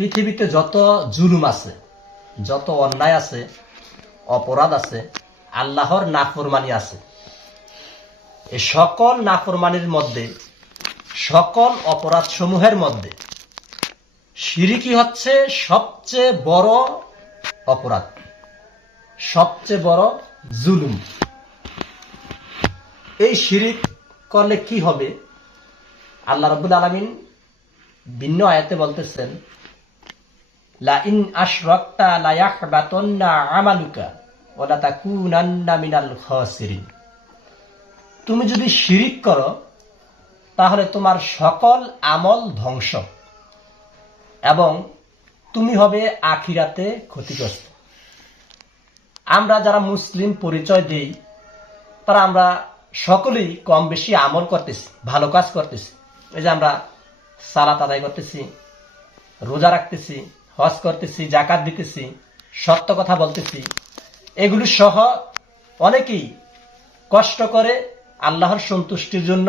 পৃথিবীতে যত জুলুম আছে, যত অন্যায় আছে, অপরাধ আছে, আল্লাহর নাফরমানি আছে। এই সকল নাফরমানির মধ্যে, সকল অপরাধ সমূহের মধ্যে সিরিকি হচ্ছে সবচেয়ে বড় অপরাধ, সবচেয়ে বড় জুলুম। এই শিরিক করলে কি হবে? আল্লাহ রবুল আলমিন ভিন্ন আয়াতে বলতেছেন লা ইন আশরাকতা লা আমালুকা ওয়া লা তাকুনান্না মিনাল খাসিরিন। তুমি যদি শিরিক করো, তাহলে তোমার সকল আমল ধ্বংস এবং তুমি হবে আখিরাতে ক্ষতিগ্রস্ত। আমরা যারা মুসলিম পরিচয় দেই, তারা আমরা সকলেই কম বেশি আমল করতেছি, ভালো কাজ করতেছি। এই যে আমরা সালাত আদায় করতেছি, রোজা রাখতেছি হজ করতেছি, জাকাত দিতেছি, সত্য কথা বলতেছি, এগুলি সহ অনেকেই কষ্ট করে আল্লাহর সন্তুষ্টির জন্য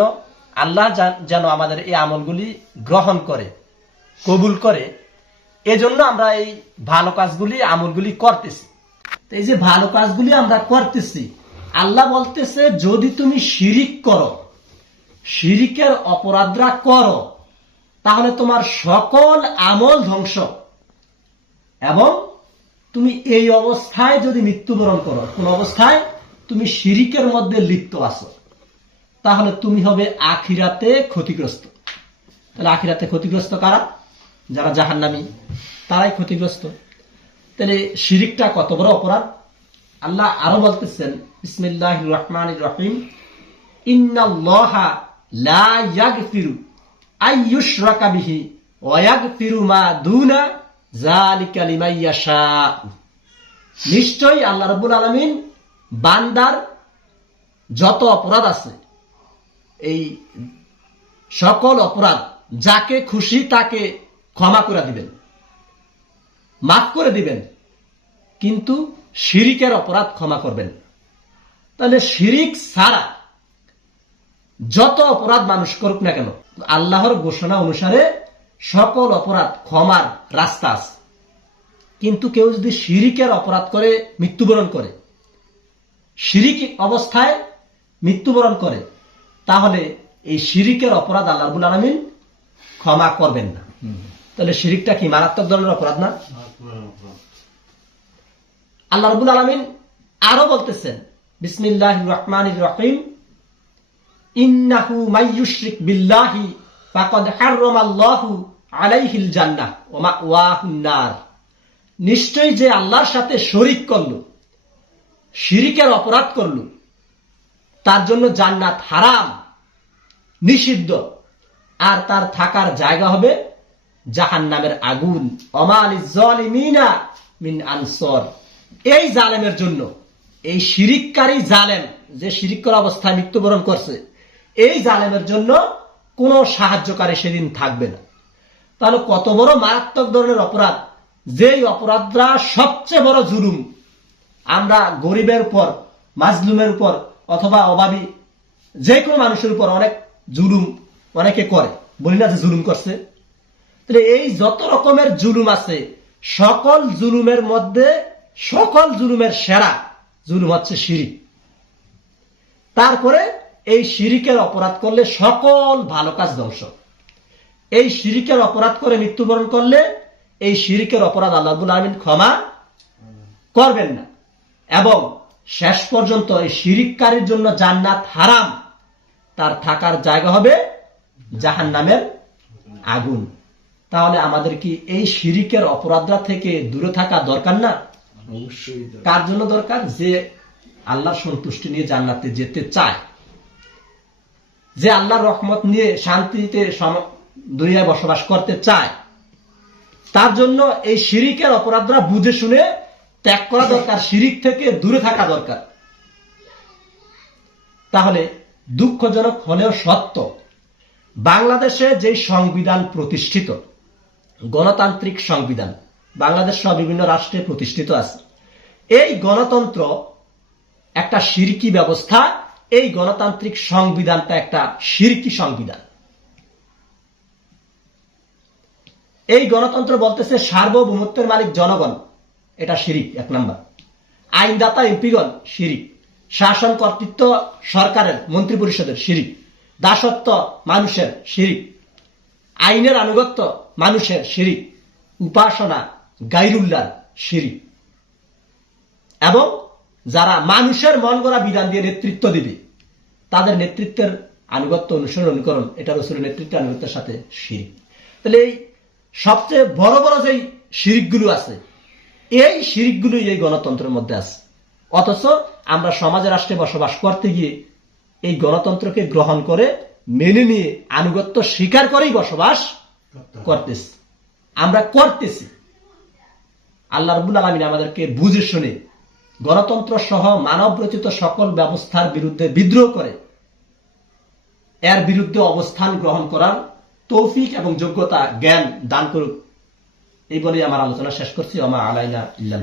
আল্লাহ যেন আমাদের এই আমলগুলি গ্রহণ করে, কবুল করে। এজন্য আমরা এই ভালো কাজগুলি, আমলগুলি করতেছি। এই যে ভালো কাজগুলি আমরা করতেছি, আল্লাহ বলতেছে, যদি তুমি শিরিক করো, শিরিকের অপরাধরা করো, তাহলে তোমার সকল আমল ধ্বংস এবং তুমি এই অবস্থায় যদি মৃত্যুবরণ করো, কোন অবস্থায় তুমি শিরিকের মধ্যে লিপ্ত আছো, তাহলে তুমি হবে আখিরাতে ক্ষতিগ্রস্ত। তাহলে আখিরাতে ক্ষতিগ্রস্ত কারা? যারা জাহান্নামী, তারাই ক্ষতিগ্রস্ত। তাহলে শিরিকটা কত বড় অপরাধ? আল্লাহ আরও বলতেছেন বিসমিল্লাহ রহমান রহিম। ইন্নাল্লাহা লা ইয়াগফিরু আইয়ুশরাকা বিহি ওয়া ইয়াগফিরু মা দুনা নিশ্চয়ই আল্লাহ রাব্বুল আলামিন বান্দার যত অপরাধ আছে, এই সকল অপরাধ যাকে খুশি তাকে ক্ষমা করে দিবেন, মাফ করে দিবেন, কিন্তু শিরিকের অপরাধ ক্ষমা করবেন। তাহলে শিরিক ছাড়া যত অপরাধ মানুষ করুক না কেন, আল্লাহর ঘোষণা অনুসারে সকল অপরাধ ক্ষমার রাস্তা আছে। কিন্তু কেউ যদি শিরিকের অপরাধ করে, মৃত্যুবরণ করে, শিরিক অবস্থায় মৃত্যুবরণ করে, তাহলে এই শিরিকের অপরাধ আল্লাহ রাব্বুল আলামিন ক্ষমা করবেন না। তাহলে শিরিকটা কি মারাত্মক ধরনের অপরাধ না? আল্লাহ রবুল আলমিন আরও বলতেছেন বিসমিল্লাহ রহমান রহিম, ইন্নাহু মাইয়ুশরিক বিল্লাহি ফাকাদ হাররামাল্লাহু আলাইহিল জান্নাহ ওয়া মাওয়াহুন নার। নিশ্চয় যে আল্লাহর সাথে শরিক করল, শিরিকের অপরাধ করল, তার জন্য জান্নাত হারাম, নিষিদ্ধ। আর তার থাকার জায়গা হবে জাহান্নামের আগুন। অমাল জলিমিনা মিন আনসর। এই জালেমের জন্য, এই শিরিককারী জালেম যে শিরিক করা অবস্থায় মৃত্যুবরণ করছে, এই জালেমের জন্য কোনো সাহায্যকারী সেদিন থাকবে না। তাহলে কত বড় মারাত্মক ধরনের অপরাধ? যেই অপরাধরা সবচেয়ে বড় জুলুম। আমরা গরিবের উপর, মাজলুমের উপর অথবা অভাবী যে কোনো মানুষের উপর অনেক জুলুম অনেকে করে। বলি না যে জুলুম করছে। তাহলে এই যত রকমের জুলুম আছে, সকল জুলুমের মধ্যে সকল জুলুমের সেরা জুলুম হচ্ছে শিরিক। তারপরে এই শিরিকের অপরাধ করলে সকল ভালো কাজ ধ্বংস। এই শিরিকের অপরাধ করে মৃত্যুবরণ করলে এই শিরিকের অপরাধ আল্লাহুল আলমিন ক্ষমা করবেন না। এবং শেষ পর্যন্ত এই শিরিককারীর জন্য জান্নাত হারাম। তার থাকার জায়গা হবে জাহান নামের আগুন। তাহলে আমাদের কি এই শিরিকের অপরাধরা থেকে দূরে থাকা দরকার না? অবশ্যই কার জন্য দরকার? যে আল্লাহর সন্তুষ্টি নিয়ে জান্নাতে যেতে চায়। যে আল্লাহর রহমত নিয়ে শান্তিতে দুনিয়ায় বসবাস করতে চায়, তার জন্য এই শিরিকের অপরাধরা বুঝে শুনে ত্যাগ করা দরকার, শিরিক থেকে দূরে থাকা দরকার। তাহলে দুঃখজনক হলেও সত্য, বাংলাদেশে যে সংবিধান প্রতিষ্ঠিত, গণতান্ত্রিক সংবিধান, বাংলাদেশ সহ বিভিন্ন রাষ্ট্রে প্রতিষ্ঠিত আছে, এই গণতন্ত্র একটা শিরকি ব্যবস্থা এই গণতান্ত্রিক সংবিধানটা একটা শিরকি সংবিধান। এই গণতন্ত্র বলতেছে সার্বভৌমত্বের মালিক জনগণ। এটা শিরিক এক নাম্বার। আইনদাতা, এমপিগণ শিরিক শাসন কর্তৃত্ব সরকারের মন্ত্রী পরিষদের শিরিক দাসত্ব মানুষের শিরিক আইনের আনুগত্য মানুষের শিরিক উপাসনা গাইরুল্লাহ শিরিক এবং যারা মানুষের মন গড়া বিধান দিয়ে নেতৃত্ব দিবে, তাদের নেতৃত্বের আনুগত্য অনুসরণ অনুকরণ, এটা রসুলের নেতৃত্বের আনুগত্যের সাথে শিরিক। তাহলে এই সবচেয়ে বড় বড় যেই শিরিকগুলো আছে, এই শিরিকগুলোই এই গণতন্ত্রের মধ্যে আছে। অথচ আমরা সমাজে রাষ্ট্রে বসবাস করতে গিয়ে এই গণতন্ত্রকে গ্রহণ করে মেনে নিয়ে আনুগত্য স্বীকার করেই বসবাস করতেছি। আমরা করতেছি। আল্লাহ রবুল আলমিন আমাদেরকে বুঝে শুনে গণতন্ত্র সহ মানব রচিত সকল ব্যবস্থার বিরুদ্ধে বিদ্রোহ করে, এর বিরুদ্ধে অবস্থান গ্রহণ করার তৌফিক এবং যোগ্যতা, জ্ঞান দান করুক। এই বলেই আমার আলোচনা শেষ করছি। আমার আলাইনা ইল্লাহ